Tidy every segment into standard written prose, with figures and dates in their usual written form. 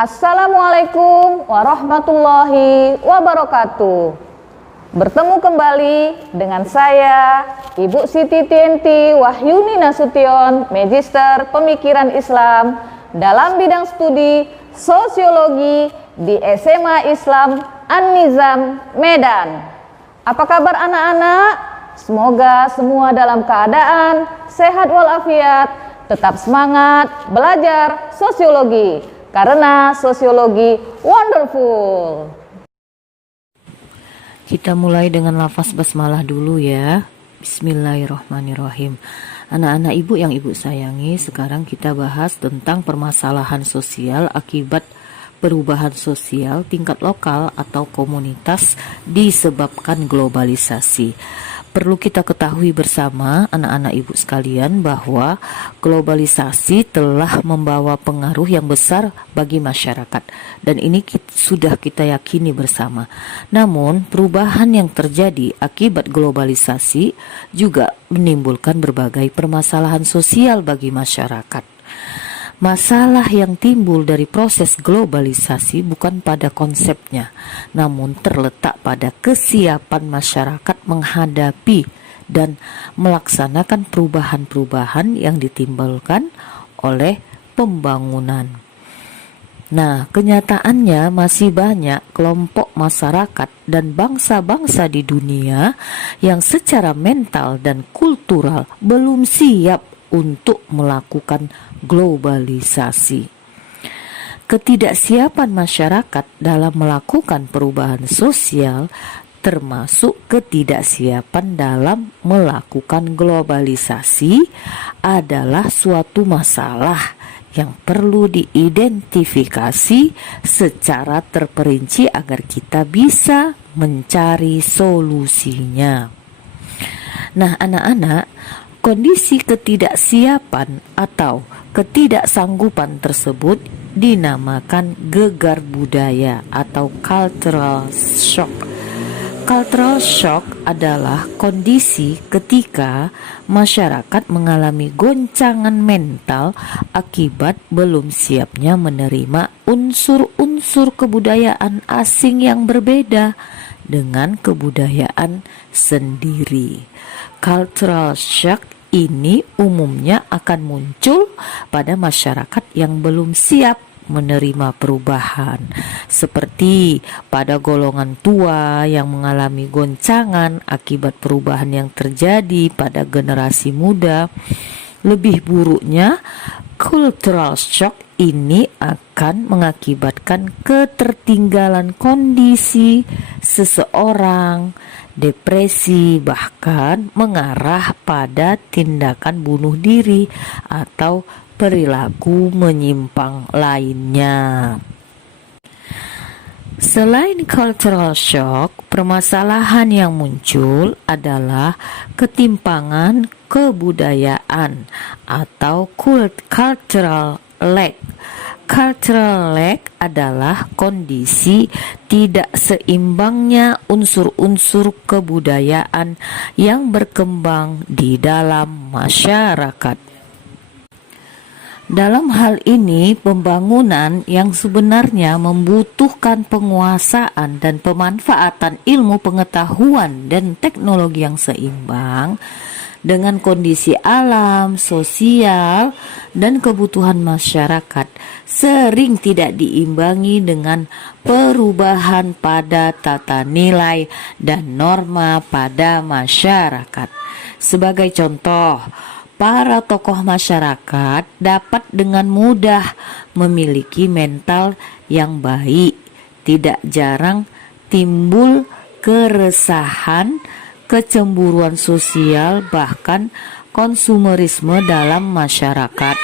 Assalamualaikum warahmatullahi wabarakatuh. Bertemu kembali dengan saya, Ibu Siti Tienti Wahyuni Nasution, Magister Pemikiran Islam dalam bidang studi Sosiologi di SMA Islam An-Nizam, Medan. Apa kabar anak-anak? Semoga semua dalam keadaan sehat walafiat, tetap semangat belajar sosiologi, karena sosiologi wonderful. Kita mulai dengan lafaz basmalah dulu ya. Bismillahirrahmanirrahim. Anak-anak ibu yang ibu sayangi, sekarang kita bahas tentang permasalahan sosial akibat perubahan sosial tingkat lokal atau komunitas disebabkan globalisasi. Perlu kita ketahui bersama anak-anak ibu sekalian bahwa globalisasi telah membawa pengaruh yang besar bagi masyarakat, dan ini sudah kita yakini bersama. Namun perubahan yang terjadi akibat globalisasi juga menimbulkan berbagai permasalahan sosial bagi masyarakat. Masalah yang timbul dari proses globalisasi bukan pada konsepnya, namun terletak pada kesiapan masyarakat menghadapi dan melaksanakan perubahan-perubahan yang ditimbulkan oleh pembangunan. Nah, kenyataannya masih banyak kelompok masyarakat dan bangsa-bangsa di dunia yang secara mental dan kultural belum siap untuk melakukan globalisasi. Ketidaksiapan masyarakat dalam melakukan perubahan sosial termasuk ketidaksiapan dalam melakukan globalisasi adalah suatu masalah yang perlu diidentifikasi secara terperinci agar kita bisa mencari solusinya. Nah, anak-anak, kondisi ketidaksiapan atau ketidaksanggupan tersebut dinamakan gegar budaya atau cultural shock. Cultural shock adalah kondisi ketika masyarakat mengalami goncangan mental akibat belum siapnya menerima unsur-unsur kebudayaan asing yang berbeda dengan kebudayaan sendiri. Cultural shock ini umumnya akan muncul pada masyarakat yang belum siap menerima perubahan, seperti pada golongan tua yang mengalami goncangan akibat perubahan yang terjadi pada generasi muda. Lebih buruknya, cultural shock ini akan mengakibatkan ketertinggalan kondisi seseorang, depresi, bahkan mengarah pada tindakan bunuh diri atau perilaku menyimpang lainnya. Selain cultural shock, permasalahan yang muncul adalah ketimpangan kebudayaan atau cultural lag. Cultural lag adalah kondisi tidak seimbangnya unsur-unsur kebudayaan yang berkembang di dalam masyarakat. Dalam hal ini, pembangunan yang sebenarnya membutuhkan penguasaan dan pemanfaatan ilmu pengetahuan dan teknologi yang seimbang dengan kondisi alam, sosial, dan kebutuhan masyarakat sering tidak diimbangi dengan perubahan pada tata nilai dan norma pada masyarakat. Sebagai contoh, para tokoh masyarakat dapat dengan mudah memiliki mental yang baik. Tidak jarang timbul keresahan, kecemburuan sosial, bahkan konsumerisme dalam masyarakat.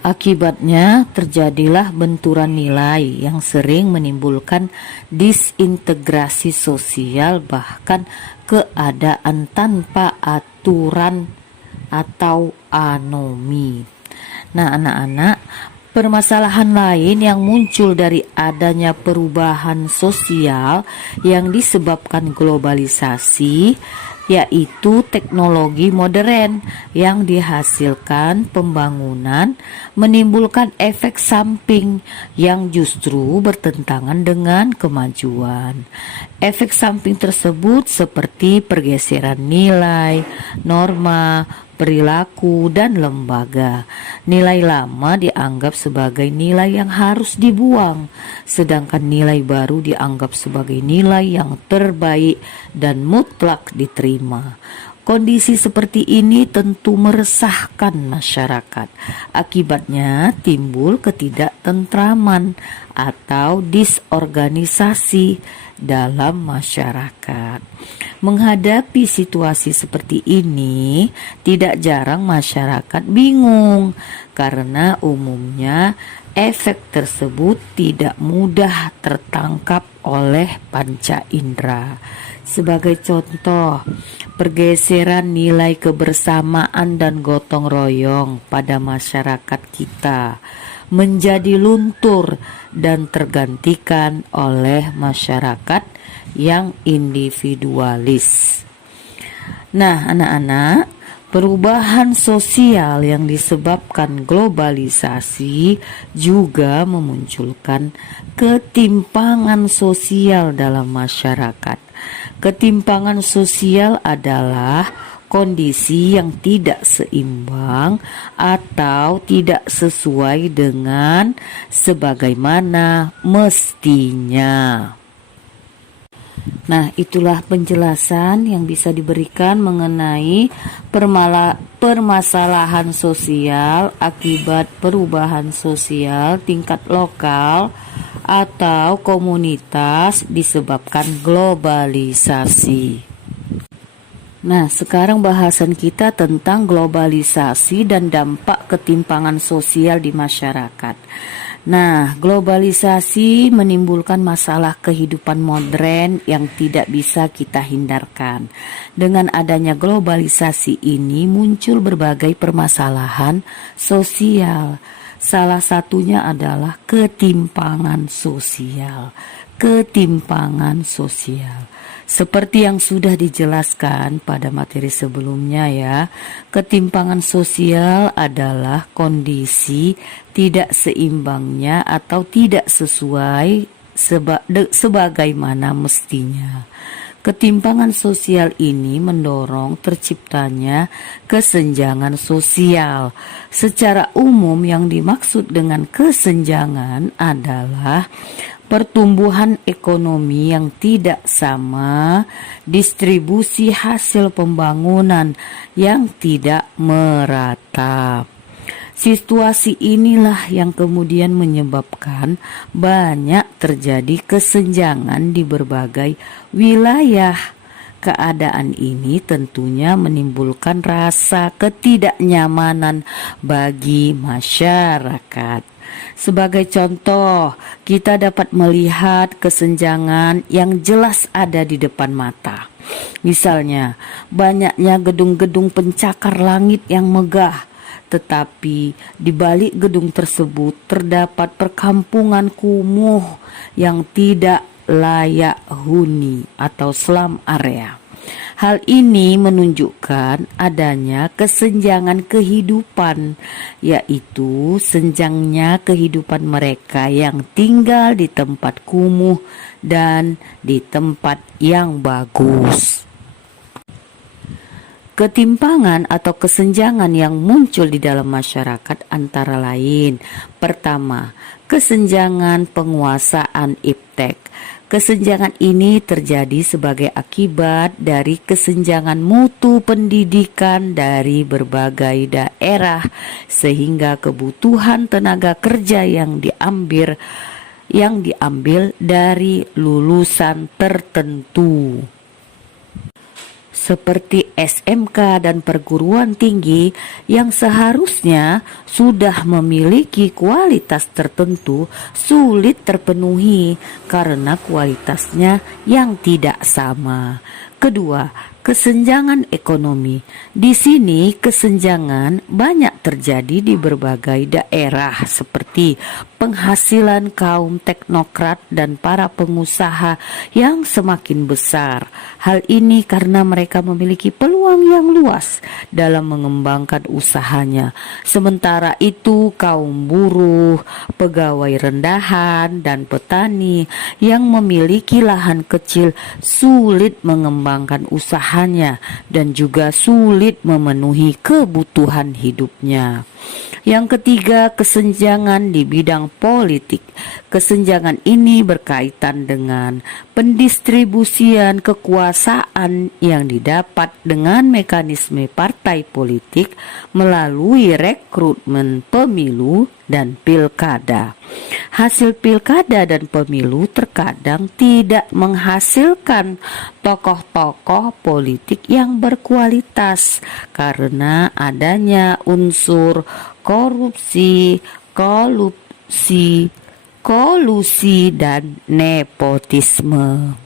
Akibatnya terjadilah benturan nilai yang sering menimbulkan disintegrasi sosial, bahkan keadaan tanpa aturan atau anomi. Nah, anak-anak, permasalahan lain yang muncul dari adanya perubahan sosial yang disebabkan globalisasi yaitu teknologi modern yang dihasilkan pembangunan menimbulkan efek samping yang justru bertentangan dengan kemajuan. Efek samping tersebut seperti pergeseran nilai, norma, perilaku, dan lembaga. Nilai lama dianggap sebagai nilai yang harus dibuang, sedangkan nilai baru dianggap sebagai nilai yang terbaik dan mutlak diterima. Kondisi seperti ini tentu meresahkan masyarakat. Akibatnya timbul ketidaktentraman atau disorganisasi dalam masyarakat. Menghadapi situasi seperti ini, tidak jarang masyarakat bingung karena umumnya efek tersebut tidak mudah tertangkap oleh panca indera. Sebagai contoh, pergeseran nilai kebersamaan dan gotong royong pada masyarakat kita menjadi luntur dan tergantikan oleh masyarakat yang individualis. Nah, anak-anak, perubahan sosial yang disebabkan globalisasi juga memunculkan ketimpangan sosial dalam masyarakat. Ketimpangan sosial adalah kondisi yang tidak seimbang atau tidak sesuai dengan sebagaimana mestinya. Nah, itulah penjelasan yang bisa diberikan mengenai permasalahan sosial akibat perubahan sosial tingkat lokal atau komunitas disebabkan globalisasi. Nah, sekarang bahasan kita tentang globalisasi dan dampak ketimpangan sosial di masyarakat. Nah, globalisasi menimbulkan masalah kehidupan modern yang tidak bisa kita hindarkan. Dengan adanya globalisasi ini muncul berbagai permasalahan sosial. Salah satunya adalah ketimpangan sosial. Ketimpangan sosial. Seperti yang sudah dijelaskan pada materi sebelumnya ya, ketimpangan sosial adalah kondisi tidak seimbangnya atau tidak sesuai sebagaimana mestinya. Ketimpangan sosial ini mendorong terciptanya kesenjangan sosial. Secara umum yang dimaksud dengan kesenjangan adalah pertumbuhan ekonomi yang tidak sama, distribusi hasil pembangunan yang tidak merata. Situasi inilah yang kemudian menyebabkan banyak terjadi kesenjangan di berbagai wilayah. Keadaan ini tentunya menimbulkan rasa ketidaknyamanan bagi masyarakat. Sebagai contoh, kita dapat melihat kesenjangan yang jelas ada di depan mata. Misalnya, banyaknya gedung-gedung pencakar langit yang megah, tetapi di balik gedung tersebut terdapat perkampungan kumuh yang tidak layak huni atau slum area. Hal ini menunjukkan adanya kesenjangan kehidupan, yaitu senjangnya kehidupan mereka yang tinggal di tempat kumuh dan di tempat yang bagus. Ketimpangan atau kesenjangan yang muncul di dalam masyarakat antara lain: pertama, kesenjangan penguasaan iptek. Kesenjangan ini terjadi sebagai akibat dari kesenjangan mutu pendidikan dari berbagai daerah, sehingga kebutuhan tenaga kerja yang diambil dari lulusan tertentu seperti SMK dan perguruan tinggi yang seharusnya sudah memiliki kualitas tertentu sulit terpenuhi karena kualitasnya yang tidak sama. Kedua, kesenjangan ekonomi. Di sini kesenjangan banyak terjadi di berbagai daerah seperti menikmati penghasilan kaum teknokrat dan para pengusaha yang semakin besar. Hal ini karena mereka memiliki peluang yang luas dalam mengembangkan usahanya. Sementara itu, kaum buruh, pegawai rendahan, dan petani yang memiliki lahan kecil sulit mengembangkan usahanya dan juga sulit memenuhi kebutuhan hidupnya. Yang ketiga, kesenjangan di bidang politik. Kesenjangan ini berkaitan dengan pendistribusian kekuasaan yang didapat dengan mekanisme partai politik melalui rekrutmen pemilu dan pilkada. Hasil pilkada dan pemilu terkadang tidak menghasilkan tokoh-tokoh politik yang berkualitas karena adanya unsur korupsi, kolusi, dan nepotisme.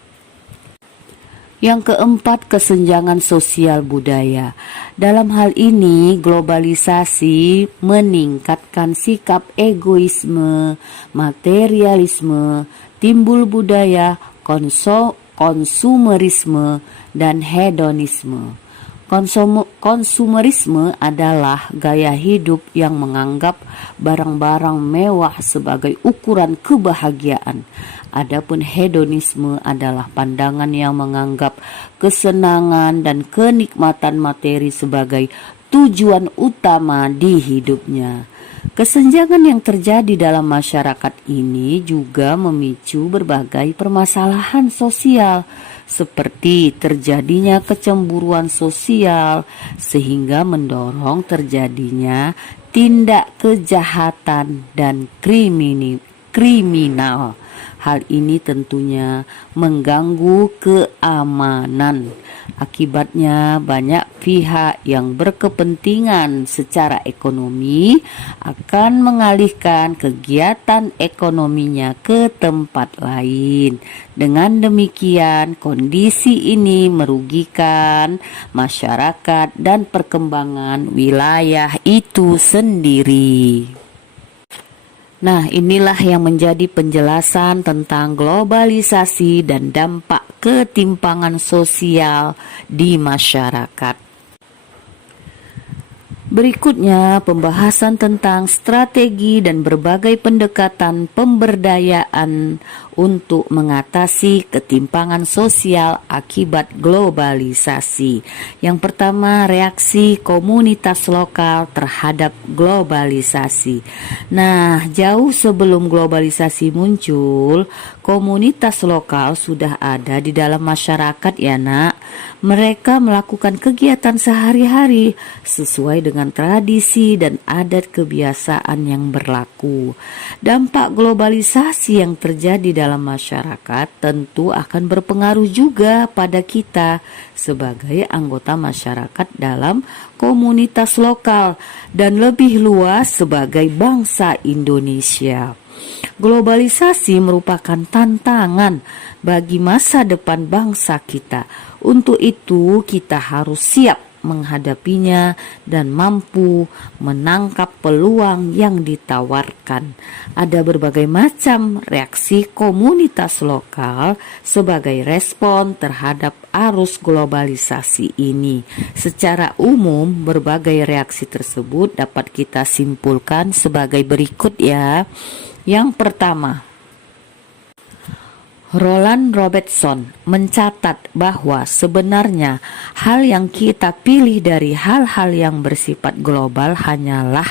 Yang keempat, kesenjangan sosial budaya. Dalam hal ini, globalisasi meningkatkan sikap egoisme, materialisme, timbul budaya konsumerisme, dan hedonisme. Konsumerisme adalah gaya hidup yang menganggap barang-barang mewah sebagai ukuran kebahagiaan. Adapun hedonisme adalah pandangan yang menganggap kesenangan dan kenikmatan materi sebagai tujuan utama di hidupnya. Kesenjangan yang terjadi dalam masyarakat ini juga memicu berbagai permasalahan sosial, seperti terjadinya kecemburuan sosial sehingga mendorong terjadinya tindak kejahatan dan kriminal. Hal ini tentunya mengganggu keamanan. Akibatnya banyak pihak yang berkepentingan secara ekonomi akan mengalihkan kegiatan ekonominya ke tempat lain. Dengan demikian, kondisi ini merugikan masyarakat dan perkembangan wilayah itu sendiri. Nah, inilah yang menjadi penjelasan tentang globalisasi dan dampak ketimpangan sosial di masyarakat. Berikutnya, pembahasan tentang strategi dan berbagai pendekatan pemberdayaan untuk mengatasi ketimpangan sosial akibat globalisasi. Yang pertama, reaksi komunitas lokal terhadap globalisasi. Nah, jauh sebelum globalisasi muncul, komunitas lokal sudah ada di dalam masyarakat ya nak. Mereka melakukan kegiatan sehari-hari sesuai dengan tradisi dan adat kebiasaan yang berlaku. Dampak globalisasi yang terjadi dalam masyarakat tentu akan berpengaruh juga pada kita sebagai anggota masyarakat dalam komunitas lokal dan lebih luas sebagai bangsa Indonesia. Globalisasi merupakan tantangan bagi masa depan bangsa kita. Untuk itu, kita harus siap menghadapinya dan mampu menangkap peluang yang ditawarkan. Ada berbagai macam reaksi komunitas lokal sebagai respon terhadap arus globalisasi ini. Secara umum, berbagai reaksi tersebut dapat kita simpulkan sebagai berikut ya. Yang pertama, Roland Robertson mencatat bahwa sebenarnya hal yang kita pilih dari hal-hal yang bersifat global hanyalah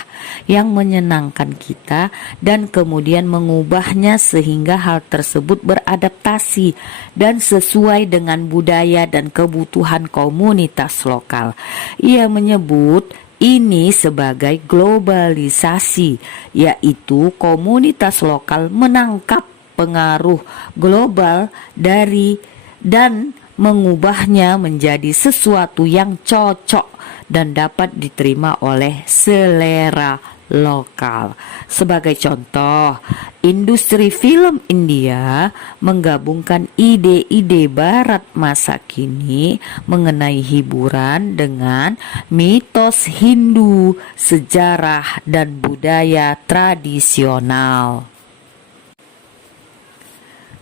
yang menyenangkan kita dan kemudian mengubahnya sehingga hal tersebut beradaptasi dan sesuai dengan budaya dan kebutuhan komunitas lokal. Ia menyebut ini sebagai globalisasi, yaitu komunitas lokal menangkap pengaruh global dari dan mengubahnya menjadi sesuatu yang cocok dan dapat diterima oleh selera lokal. Sebagai contoh, industri film India menggabungkan ide-ide barat masa kini mengenai hiburan dengan mitos Hindu, sejarah dan budaya tradisional.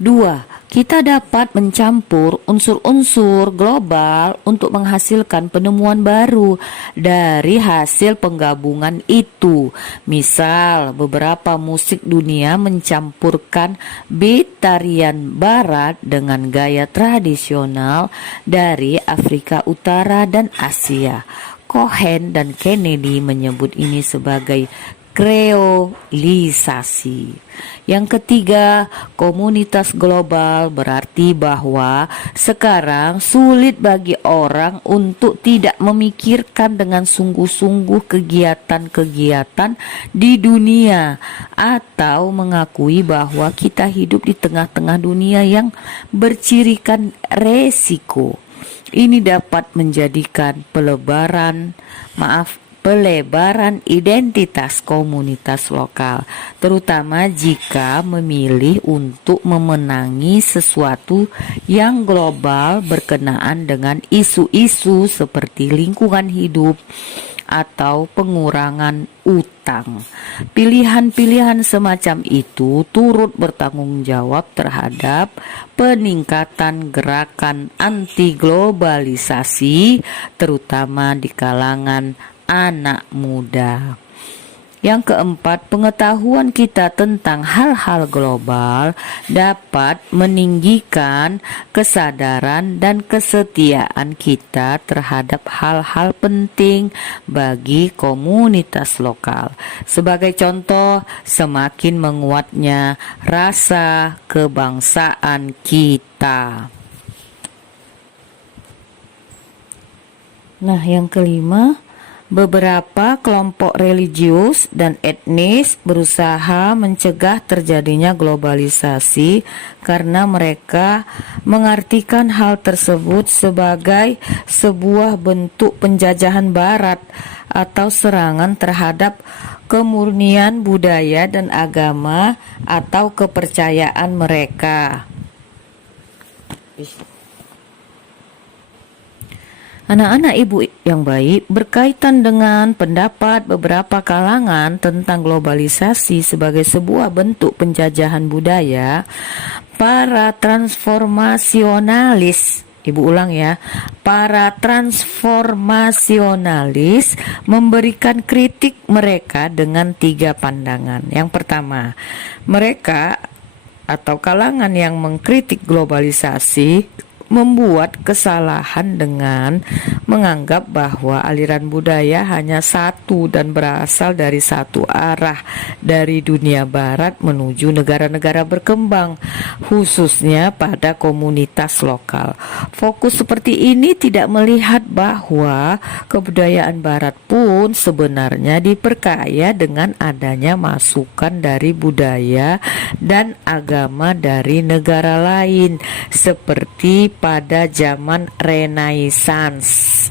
2. Kita dapat mencampur unsur-unsur global untuk menghasilkan penemuan baru dari hasil penggabungan itu. Misal, beberapa musik dunia mencampurkan beat tarian barat dengan gaya tradisional dari Afrika Utara dan Asia. Cohen dan Kennedy menyebut ini sebagai kreolisasi. Yang ketiga, komunitas global berarti bahwa sekarang sulit bagi orang untuk tidak memikirkan dengan sungguh-sungguh kegiatan-kegiatan di dunia atau mengakui bahwa kita hidup di tengah-tengah dunia yang bercirikan resiko. Ini dapat menjadikan pelebaran identitas komunitas lokal, terutama jika memilih untuk memenangi sesuatu yang global berkenaan dengan isu-isu seperti lingkungan hidup atau pengurangan utang. Pilihan-pilihan semacam itu turut bertanggung jawab terhadap peningkatan gerakan anti-globalisasi, terutama di kalangan anak muda. Yang keempat, pengetahuan kita tentang hal-hal global dapat meninggikan kesadaran dan kesetiaan kita terhadap hal-hal penting bagi komunitas lokal. Sebagai contoh, semakin menguatnya rasa kebangsaan kita. Nah, yang kelima, beberapa kelompok religius dan etnis berusaha mencegah terjadinya globalisasi karena mereka mengartikan hal tersebut sebagai sebuah bentuk penjajahan barat atau serangan terhadap kemurnian budaya dan agama atau kepercayaan mereka. Anak-anak ibu yang baik, berkaitan dengan pendapat beberapa kalangan tentang globalisasi sebagai sebuah bentuk penjajahan budaya, para transformasionalis, ibu ulang ya, para transformasionalis memberikan kritik mereka dengan 3 pandangan. Yang pertama, mereka atau kalangan yang mengkritik globalisasi membuat kesalahan dengan menganggap bahwa aliran budaya hanya satu dan berasal dari satu arah, dari dunia barat menuju negara-negara berkembang, khususnya pada komunitas lokal. Fokus seperti ini tidak melihat bahwa kebudayaan barat pun sebenarnya diperkaya dengan adanya masukan dari budaya dan agama dari negara lain, seperti pada zaman Renaissance.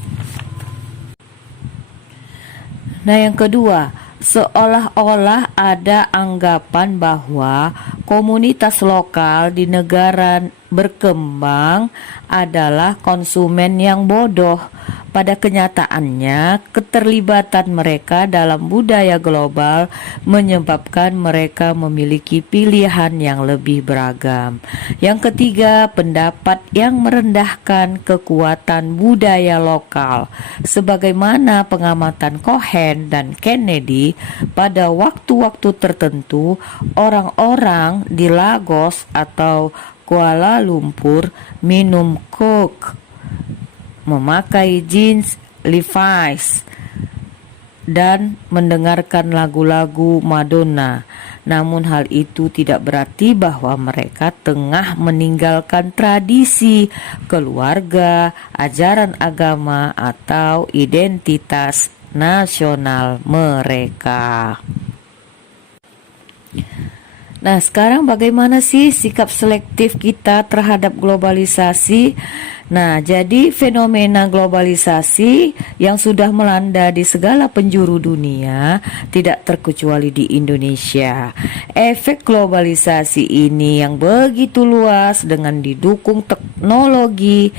Nah, yang kedua, seolah-olah ada anggapan bahwa komunitas lokal di negara berkembang adalah konsumen yang bodoh. Pada kenyataannya, keterlibatan mereka dalam budaya global menyebabkan mereka memiliki pilihan yang lebih beragam. Yang ketiga, pendapat yang merendahkan kekuatan budaya lokal. Sebagaimana pengamatan Cohen dan Kennedy, pada waktu-waktu tertentu, orang-orang di Lagos atau Kuala Lumpur minum Coke, memakai jeans Levi's, dan mendengarkan lagu-lagu Madonna. Namun hal itu tidak berarti bahwa mereka tengah meninggalkan tradisi, keluarga, ajaran agama, atau identitas nasional mereka. Nah, sekarang bagaimana sih sikap selektif kita terhadap globalisasi? Nah, jadi fenomena globalisasi yang sudah melanda di segala penjuru dunia tidak terkecuali di Indonesia. Efek globalisasi ini yang begitu luas dengan didukung teknologi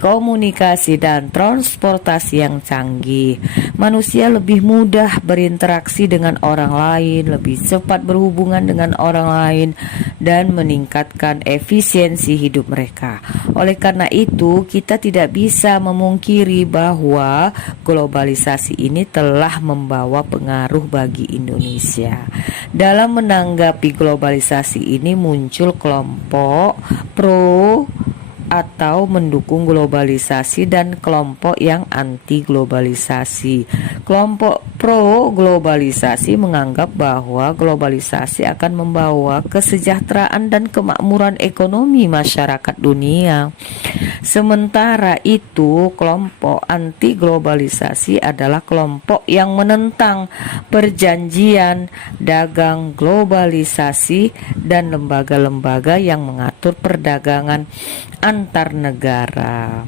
komunikasi dan transportasi yang canggih. Manusia lebih mudah berinteraksi dengan orang lain, lebih cepat berhubungan dengan orang lain, dan meningkatkan efisiensi hidup mereka. Oleh karena itu, kita tidak bisa memungkiri bahwa globalisasi ini telah membawa pengaruh bagi Indonesia. Dalam menanggapi globalisasi ini muncul kelompok pro atau mendukung globalisasi dan kelompok yang anti globalisasi. Kelompok pro globalisasi menganggap bahwa globalisasi akan membawa kesejahteraan dan kemakmuran ekonomi masyarakat dunia. Sementara itu, kelompok anti globalisasi adalah kelompok yang menentang perjanjian dagang globalisasi dan lembaga-lembaga yang mengatur perdagangan antar negara.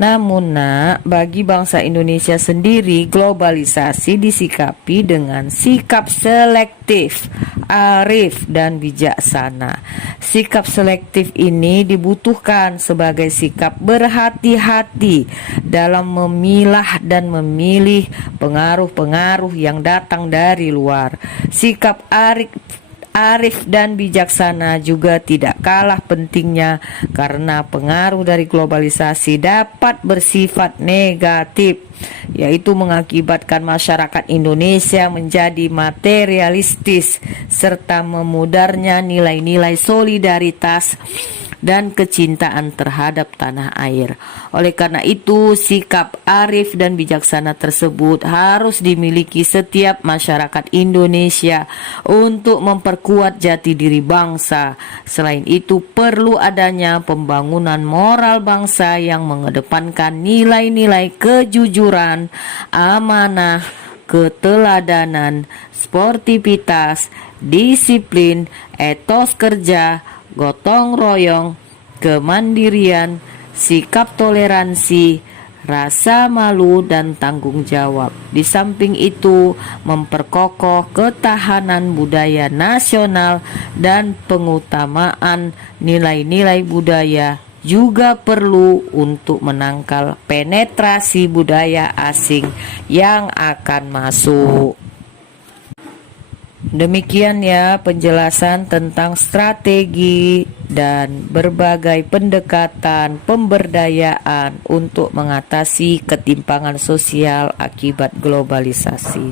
Namun bagi bangsa Indonesia sendiri, globalisasi disikapi dengan sikap selektif, arif, dan bijaksana. Sikap selektif ini dibutuhkan sebagai sikap berhati-hati dalam memilah dan memilih pengaruh-pengaruh yang datang dari luar. Sikap arif dan bijaksana juga tidak kalah pentingnya karena pengaruh dari globalisasi dapat bersifat negatif, yaitu mengakibatkan masyarakat Indonesia menjadi materialistis serta memudarnya nilai-nilai solidaritas dan kecintaan terhadap tanah air. Oleh karena itu, sikap arif dan bijaksana tersebut harus dimiliki setiap masyarakat Indonesia untuk memperkuat jati diri bangsa. Selain itu, perlu adanya pembangunan moral bangsa yang mengedepankan nilai-nilai kejujuran, amanah, keteladanan, sportivitas, disiplin, etos kerja, gotong royong, kemandirian, sikap toleransi, rasa malu, dan tanggung jawab. Di samping itu, memperkokoh ketahanan budaya nasional dan pengutamaan nilai-nilai budaya juga perlu untuk menangkal penetrasi budaya asing yang akan masuk. Demikian ya penjelasan tentang strategi dan berbagai pendekatan pemberdayaan untuk mengatasi ketimpangan sosial akibat globalisasi.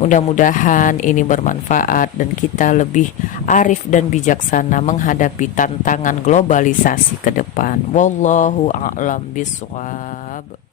Mudah-mudahan ini bermanfaat dan kita lebih arif dan bijaksana menghadapi tantangan globalisasi ke depan. Wallahu a'lam bishawab.